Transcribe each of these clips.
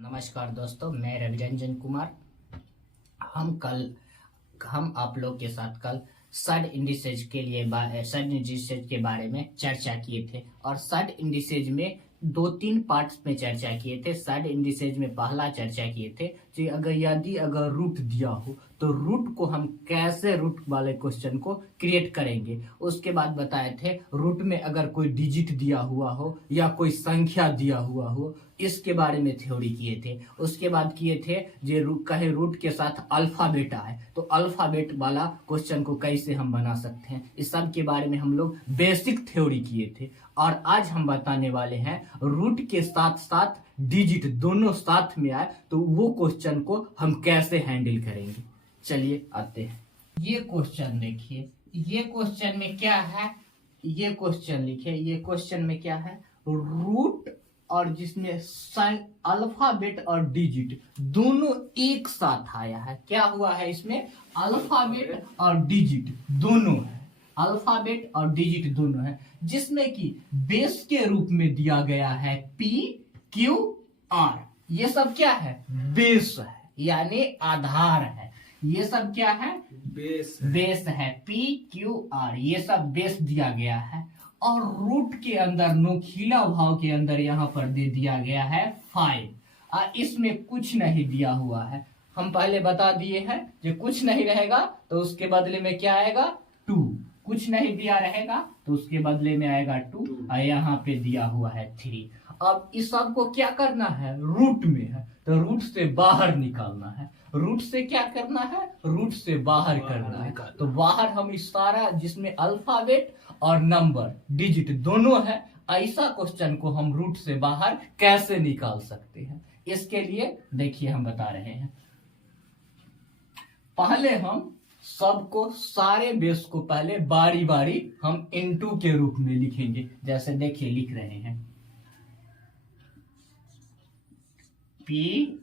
नमस्कार दोस्तों, मैं रविरंजन कुमार। हम आप लोग के साथ कल सड इंडिसेज के बारे में चर्चा किए थे और सड इंडिसेज में 2-3 पार्ट्स में चर्चा किए थे। सड इंडिसेज में पहला चर्चा किए थे कि अगर रूट दिया हो तो रूट को हम कैसे रूट वाले क्वेश्चन को क्रिएट करेंगे। उसके बाद बताए थे रूट में अगर कोई डिजिट दिया हुआ हो या कोई संख्या दिया हुआ हो, इसके बारे में थ्योरी किए थे। उसके बाद किए थे कहे रूट के साथ अल्फाबेट आए तो अल्फाबेट वाला क्वेश्चन को कैसे हम बना सकते हैं, इस सब के बारे में हम लोग बेसिक थ्योरी किए थे। और आज हम बताने वाले हैं रूट के साथ साथ डिजिट दोनों साथ में आए तो वो क्वेश्चन को हम कैसे हैंडल करेंगे। चलिए आते हैं। ये क्वेश्चन देखिए, ये क्वेश्चन में क्या है, ये क्वेश्चन लिखे। ये क्वेश्चन में क्या है, रूट और जिसमें अल्फाबेट और डिजिट दोनों एक साथ आया है। क्या हुआ है इसमें, अल्फाबेट और डिजिट दोनों है, अल्फाबेट और डिजिट दोनों है, जिसमें कि बेस के रूप में दिया गया है PQR। ये सब क्या है, बेस है, यानी आधार है। ये सब क्या है, बेस है PQR, ये सब बेस दिया गया है। और रूट के अंदर नोखीला भाव के अंदर यहाँ पर दे दिया गया है 5 और इसमें कुछ नहीं दिया हुआ है। हम पहले बता दिए हैं जो कुछ नहीं रहेगा तो उसके बदले में क्या आएगा, 2। कुछ नहीं दिया रहेगा तो उसके बदले में आएगा 2 और यहाँ पे दिया हुआ है 3। अब इस सब को क्या करना है, रूट में है तो रूट से बाहर निकालना है। रूट से क्या करना है, रूट से बाहर करना है। तो बाहर हम इस सारा जिसमें अल्फाबेट और नंबर डिजिट दोनों है, ऐसा क्वेश्चन को हम रूट से बाहर कैसे निकाल सकते हैं। इसके लिए देखिए हम बता रहे हैं। पहले हम सबको सारे बेस को पहले बारी बारी हम इनटू के रूप में लिखेंगे। जैसे देखिए लिख रहे हैं PQR,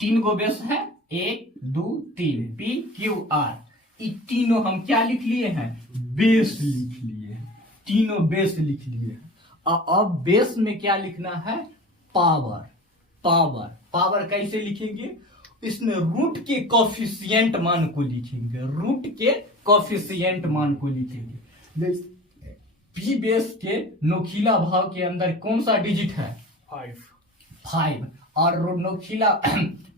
3 गो बेस है, 1 2 3 PQR। ये तीनों हम क्या लिख लिए हैं, बेस लिख लिए हैं, तीनों बेस लिख लिए हैं। अब बेस में क्या लिखना है, पावर। पावर कैसे लिखेंगे, इसमें रूट के कोफिशिएंट मान को लिखेंगे, रूट के कोफिशिएंट मान को लिखेंगे। पी बेस के नोखीला भाव के अंदर कौन सा डिजिट है, 5 और नोखीला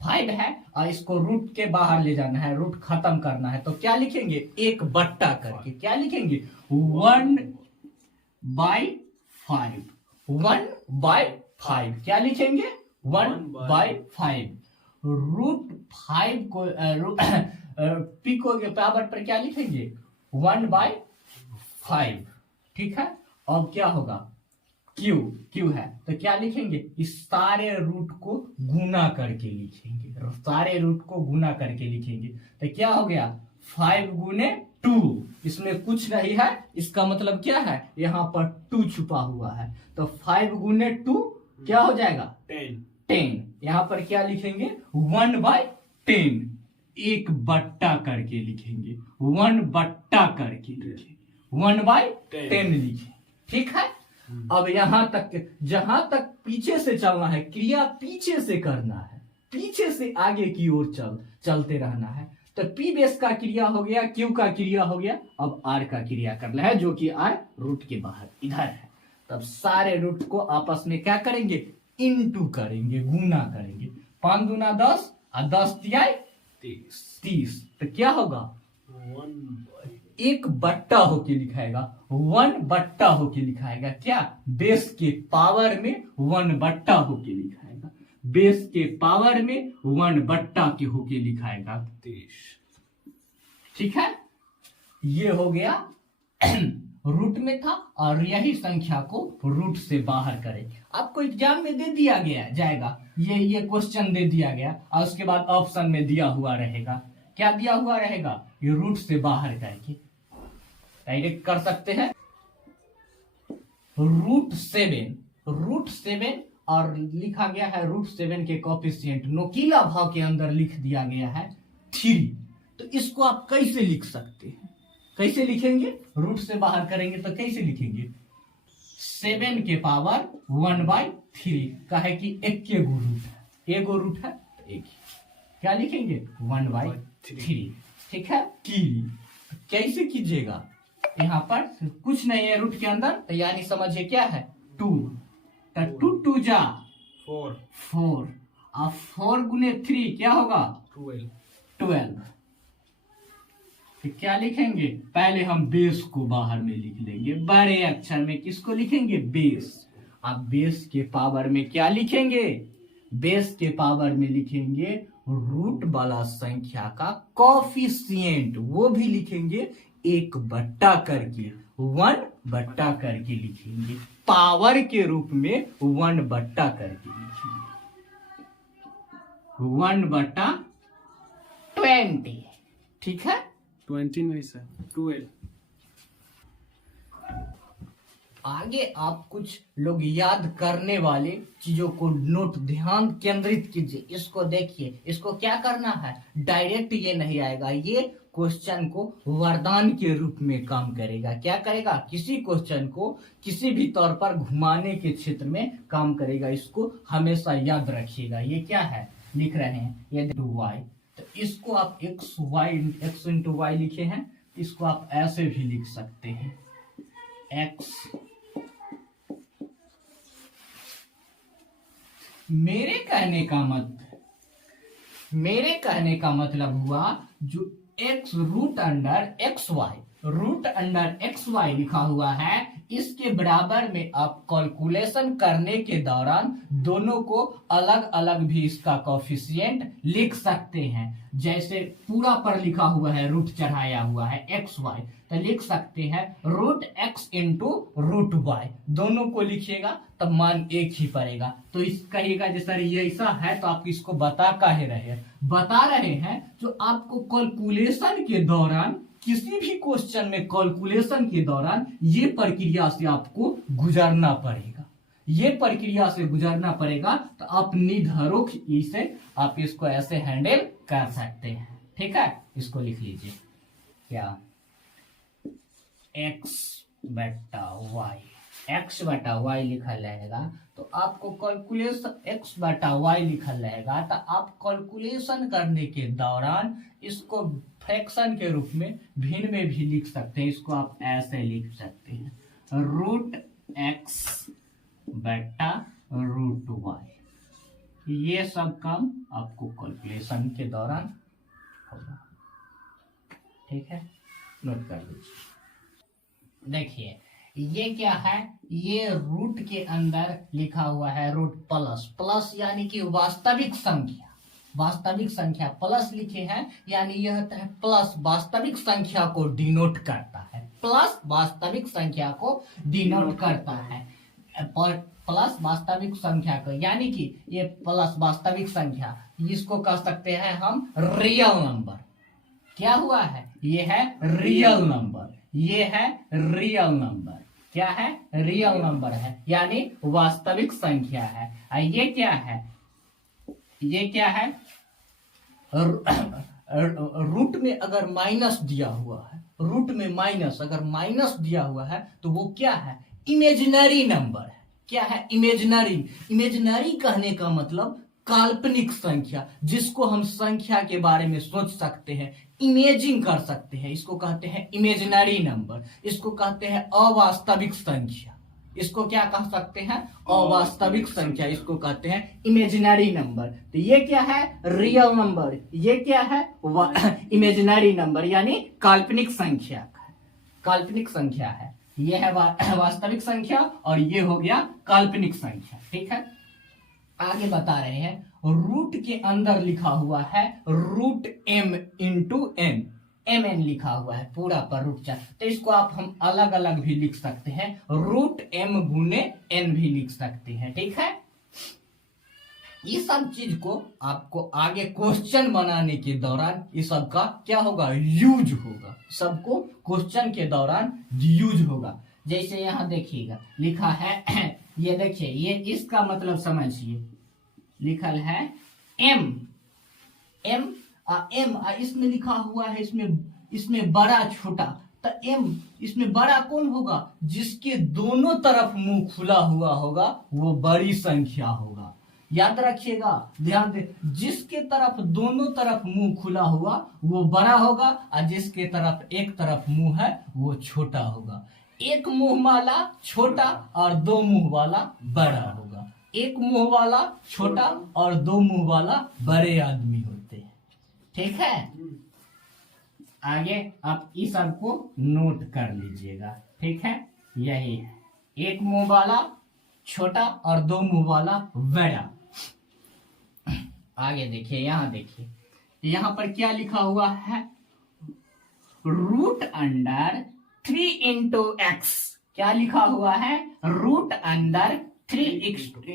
5 है और इसको रूट के बाहर ले जाना है, रूट खत्म करना है तो क्या लिखेंगे, 1 बट्टा करके क्या लिखेंगे, 1/5। 1/5 क्या लिखेंगे, 1/5। रूट 5 को पी को के पावर पर क्या लिखेंगे, 1/5। ठीक है। और क्या होगा, क्यू है तो क्या लिखेंगे, इस सारे रूट को गुना करके लिखेंगे, सारे रूट को गुना करके लिखेंगे तो क्या हो गया, 5 गुने 2। इसमें कुछ नहीं है, इसका मतलब क्या है, यहाँ पर 2 छुपा हुआ है तो 5 गुने 2 क्या हो जाएगा, 10। यहाँ पर क्या लिखेंगे, 1/10, 1 बट्टा करके लिखेंगे, 1 बट्टा करके लिखेंगे, 1/10 लिखे। ठीक है। अब यहां तक, जहां तक पीछे से चलना है, क्रिया पीछे से करना है, पीछे से आगे की ओर चलते रहना है। तो पी बेस का क्रिया हो गया, क्यू का क्रिया हो गया, अब आर का क्रिया करना है जो कि आर रूट के बाहर इधर है। तब सारे रूट को आपस में क्या करेंगे, इनटू करेंगे, गुना करेंगे। 5 दूना 10 और 10 तिहाई 30 तो क्या होगा, 1 बट्टा होके लिखाएगा, 1 बट्टा होके लिखाएगा। क्या, बेस के पावर में 1 बट्टा होके लिखाएगा, बेस के पावर में 1 बट्टा के होके लिखाएगा 30। ठीक है। ये हो गया रूट में था और यही संख्या को रूट से बाहर करें। आपको एग्जाम में दे दिया गया जाएगा, ये क्वेश्चन दे दिया गया और उसके बाद ऑप्शन में दिया हुआ रहेगा, क्या दिया हुआ रहेगा, ये रूट से बाहर करके डायरेक्ट कर सकते हैं। रूट 7 और लिखा गया है रूट 7 के कोफिशिएंट नोकीला भाव के अंदर लिख दिया गया है 3। तो इसको आप कैसे लिख सकते हैं, कैसे लिखेंगे, रूट से बाहर करेंगे तो कैसे लिखेंगे, 7 के पावर 1/3 का है कि एक के गो रूट है, एक गो रूट है तो एक ही, क्या लिखेंगे 1/3, ठीक है। की कैसे कीजिएगा, यहाँ पर कुछ नहीं है रूट के अंदर, तो यानी समझिए क्या है 2, तो 2 2 जा 4 और 4 गुने 3 क्या होगा 12। तो क्या लिखेंगे, पहले हम बेस को बाहर में लिख लेंगे, बड़े अक्षर में किसको लिखेंगे बेस। अब बेस के पावर में क्या लिखेंगे, बेस के पावर में लिखेंगे रूट वाला संख्या का कोफिशिएंट, वो भी लिखेंगे 1 करके 1 करके लिखेंगे, पावर के रूप में 1 करके लिखेंगे 1/20, ठीक है 20 नहीं सर 12। आगे आप कुछ लोग याद करने वाले चीजों को नोट ध्यान केंद्रित कीजिए, इसको देखिए, इसको क्या करना है, डायरेक्ट ये नहीं आएगा, ये क्वेश्चन को वरदान के रूप में काम करेगा। क्या करेगा, किसी क्वेश्चन को किसी भी तौर पर घुमाने के क्षेत्र में काम करेगा, इसको हमेशा याद रखिएगा। ये क्या है लिख रहे हैं, ये y, तो इसको आप x इंटू वाई लिखे हैं, इसको आप ऐसे भी लिख सकते हैं x। मेरे कहने का मतलब हुआ जो x root under X Y लिखा हुआ है, इसके बराबर में आप कैलकुलेशन करने के दौरान दोनों को अलग अलग भी इसका कोफिशिएंट लिख सकते हैं। जैसे पूरा पर लिखा हुआ है रूट चढ़ाया हुआ है एक्स वाई, तो लिख सकते हैं root X into root Y, दोनों को लिखिएगा तब मान एक ही पड़ेगा। तो इस कहिएगा जैसा ये ऐसा है तो आप इसको बता रहे हैं जो आपको कैलकुलेशन के दौरान, किसी भी क्वेश्चन में कैलकुलेशन के दौरान ये प्रक्रिया से आपको गुजरना पड़ेगा, तो आप निधरोक इसे आप इसको ऐसे हैंडल कर सकते हैं, ठीक है। इसको लिख लीजिए क्या, x बटा y लिखा रहेगा, तो आपको कैलकुलेशन x बटा y लिखा रहेगा, तो आप कैलकुलेशन करने के दौरान इसको फ्रैक्शन के रूप में भिन्न में भी लिख सकते हैं। इसको आप ऐसे लिख सकते हैं रूट x बटा रूट y। ये सब काम आपको कैलकुलेशन के दौरान होगा, ठीक है, नोट कर लीजिए। देखिए ये क्या है, ये रूट के अंदर लिखा हुआ है रूट प्लस यानी कि वास्तविक संख्या प्लस लिखे हैं, यानी यह है प्लस वास्तविक संख्या को डिनोट करता है, प्लस वास्तविक संख्या को डिनोट करता है, प्लस वास्तविक संख्या को, यानी कि ये प्लस वास्तविक संख्या, इसको कह सकते हैं हम रियल नंबर। क्या हुआ है, ये है रियल नंबर, ये है रियल नंबर, क्या है रियल नंबर है, यानी वास्तविक संख्या है। ये क्या है, ये क्या है, रूट में अगर माइनस दिया हुआ है, रूट में माइनस अगर माइनस दिया हुआ है तो वो क्या है, इमेजिनरी नंबर है। क्या है, इमेजिनरी कहने का मतलब काल्पनिक संख्या, जिसको हम संख्या के बारे में सोच सकते हैं, इमेजिंग कर सकते हैं, इसको कहते हैं इमेजिनरी नंबर। इसको कहते हैं अवास्तविक संख्या, इसको क्या कह सकते हैं, अवास्तविक संख्या, इसको कहते हैं इमेजिनरी नंबर। तो ये क्या है, रियल नंबर, ये क्या है, इमेजिनरी नंबर, यानी काल्पनिक संख्या है। ये है वास्तविक संख्या और ये हो गया काल्पनिक संख्या, ठीक है। आगे बता रहे हैं रूट के अंदर लिखा हुआ है रूट m इंटू एन लिखा हुआ है पूरा पर रूट 4, तो इसको आप हम अलग अलग भी लिख सकते हैं, रूट m गुने n भी लिख सकते हैं, ठीक है। ये सब चीज को आपको आगे क्वेश्चन बनाने के दौरान ये सब का क्या होगा, यूज होगा, सबको क्वेश्चन के दौरान यूज होगा। जैसे यहाँ देखिएगा लिखा है ये देखिए, ये इसका मतलब समझिए, लिखल है m इसमें लिखा हुआ है, इसमें बड़ा छोटा, तो m इसमें बड़ा कौन होगा? जिसके दोनों तरफ मुंह खुला हुआ होगा वो बड़ी संख्या होगा। याद रखिएगा, ध्यान दे, जिसके तरफ दोनों तरफ मुंह खुला हुआ वो बड़ा होगा और जिसके तरफ एक तरफ मुंह है वो छोटा होगा। एक मुंह वाला छोटा और दो मुंह वाला बड़ा होगा। एक मुंह वाला छोटा और दो मुंह वाला बड़े आदमी होते हैं। ठीक है, आगे आप इस सब को नोट कर लीजिएगा। ठीक है, यही है, एक मुंह वाला छोटा और दो मुंह वाला बड़ा। आगे देखिए, यहां देखिए, यहां पर क्या लिखा हुआ है? Root under 3 into X. क्या लिखा हुआ है? Root under 3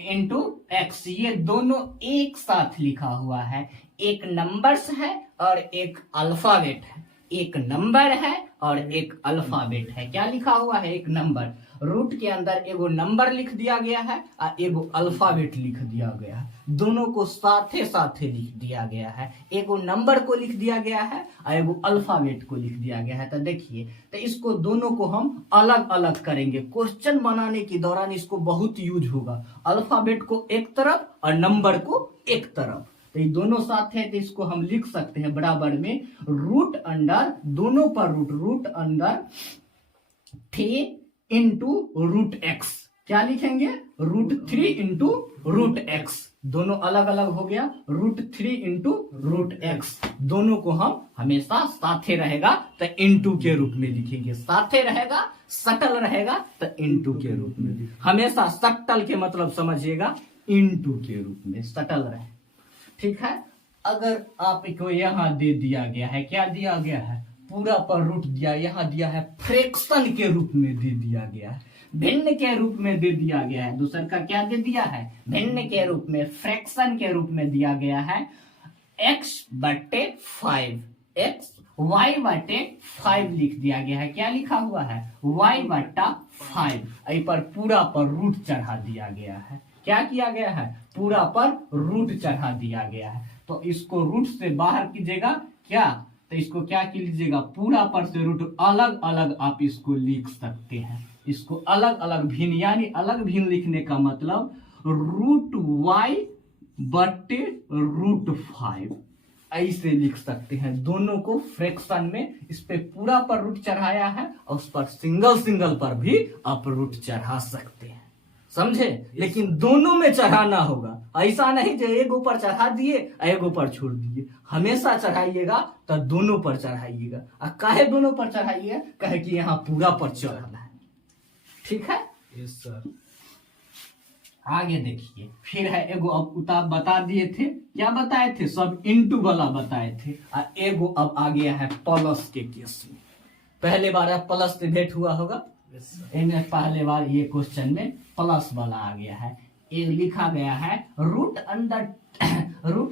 into X. ये दोनों एक साथ लिखा हुआ है। एक नंबर्स है और एक अल्फाबेट है। एक नंबर है और एक अल्फाबेट है। क्या लिखा हुआ है? एक नंबर। रूट के अंदर एगो नंबर लिख दिया गया है और एगो अल्फाबेट लिख दिया गया है। दोनों को साथे साथे लिख दिया गया है। एगो नंबर को लिख दिया गया है और एगो अल्फाबेट को लिख दिया गया है। तो देखिए, तो इसको दोनों को हम अलग अलग करेंगे। क्वेश्चन बनाने के दौरान इसको बहुत यूज होगा। अल्फाबेट को एक तरफ और नंबर को एक तरफ, तो ये दोनों साथ है, तो इसको हम लिख सकते हैं बराबर में रूट अंडर, दोनों पर root under 3 into root x. क्या लिखेंगे? Root 3 into root x. दोनों अलग अलग हो गया, रूट 3 इंटू रूट एक्स। दोनों को हम हमेशा साथे रहेगा तो इंटू के रूप में लिखेंगे। साथे रहेगा, सटल रहेगा तो इंटू के रूप में। हमेशा सटल के मतलब समझिएगा इंटू के रूप में सटल रहे। ठीक है, अगर आपको यहाँ दे दिया गया है, क्या दिया गया है? पूरा पर रूट दिया, यहाँ दिया है फ्रैक्शन के रूप में दे दिया गया है, भिन्न के रूप में दे दिया गया है। दूसर का क्या दे दिया है? भिन्न के रूप में, फ्रैक्शन के रूप में दिया गया है। x बटे 5, x y बटे 5 लिख दिया गया है। क्या लिखा हुआ है? y बटा 5। इस पर पूरा पर रूट चढ़ा दिया गया है। क्या किया गया है? पूरा पर रूट चढ़ा दिया गया है। तो इसको रूट से बाहर कीजिएगा क्या? तो इसको क्या कीजिएगा? पूरा पर से रूट अलग अलग आप इसको लिख सकते हैं। इसको अलग अलग भिन्न, यानी अलग भिन्न लिखने का मतलब रूट y बटे रूट 5 ऐसे लिख सकते हैं। दोनों को फ्रैक्शन में इस पे पूरा पर रूट चढ़ाया है और उस पर सिंगल सिंगल पर भी आप रूट चढ़ा सकते हैं। समझे? लेकिन दोनों में चढ़ाना होगा। ऐसा नहीं जो एक ऊपर चढ़ा दिए एक ऊपर छोड़ दिए। हमेशा चढ़ाइएगा तो दोनों पर चढ़ाइएगा। और काहे दोनों पर चढ़ाइएगा? कहे कि यहाँ पूरा पर चढ़ाना है। ठीक है? Yes sir. आगे देखिए, फिर है एगो, अब उतार बता दिए थे, क्या बताए थे? सब इंटू वाला बताए थे। और एगो अब आ गया है प्लस के केस में। पहले बार प्लस से भेंट हुआ होगा। इनमें पहले बार ये क्वेश्चन में प्लस वाला आ गया है। ये लिखा गया है रूट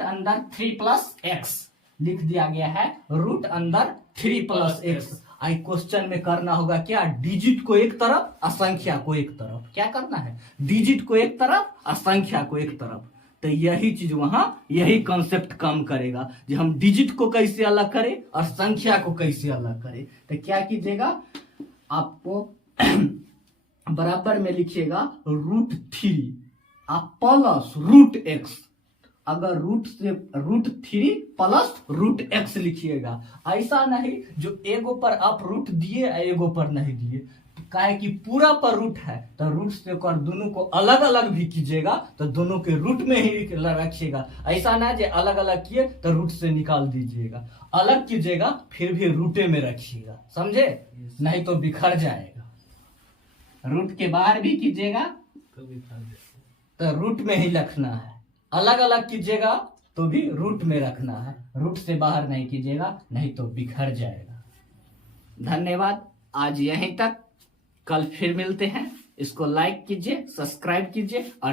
अंडर 3 प्लस एक्स। लिख दिया गया है रूट अंडर 3 प्लस एक्स। आई क्वेश्चन में करना होगा क्या? डिजिट को एक तरफ और संख्या को एक तरफ। क्या करना है? डिजिट को एक तरफ और संख्या को एक तरफ। तो यही चीज वहां, यही कॉन्सेप्ट काम करेगा जो हम डिजिट को कैसे अलग करें और संख्या को कैसे अलग करें। तो क्या कीजिएगा? आपको बराबर में लिखिएगा रूट 3 प्लस रूट एक्स। अगर रूट 3 प्लस रूट एक्स लिखिएगा। ऐसा नहीं जो एगो पर आप रूट दिए एगो पर नहीं दिए। काहे कि पूरा पर रूट है तो रूट से कर दोनों को अलग अलग भी कीजिएगा तो दोनों के रूट में ही रखिएगा। ऐसा ना जो अलग अलग किए तो रूट से निकाल दीजिएगा। अलग कीजिएगा फिर भी रूटे में रखिएगा। समझे? नहीं तो बिखर जाएगा। रूट के बाहर भी कीजिएगा तो रूट में ही रखना है। अलग अलग कीजिएगा तो भी रूट में रखना है। रूट से बाहर नहीं कीजिएगा, नहीं तो बिखर जाएगा। धन्यवाद, आज यहीं तक। कल फिर मिलते हैं। इसको लाइक कीजिए, सब्सक्राइब कीजिए और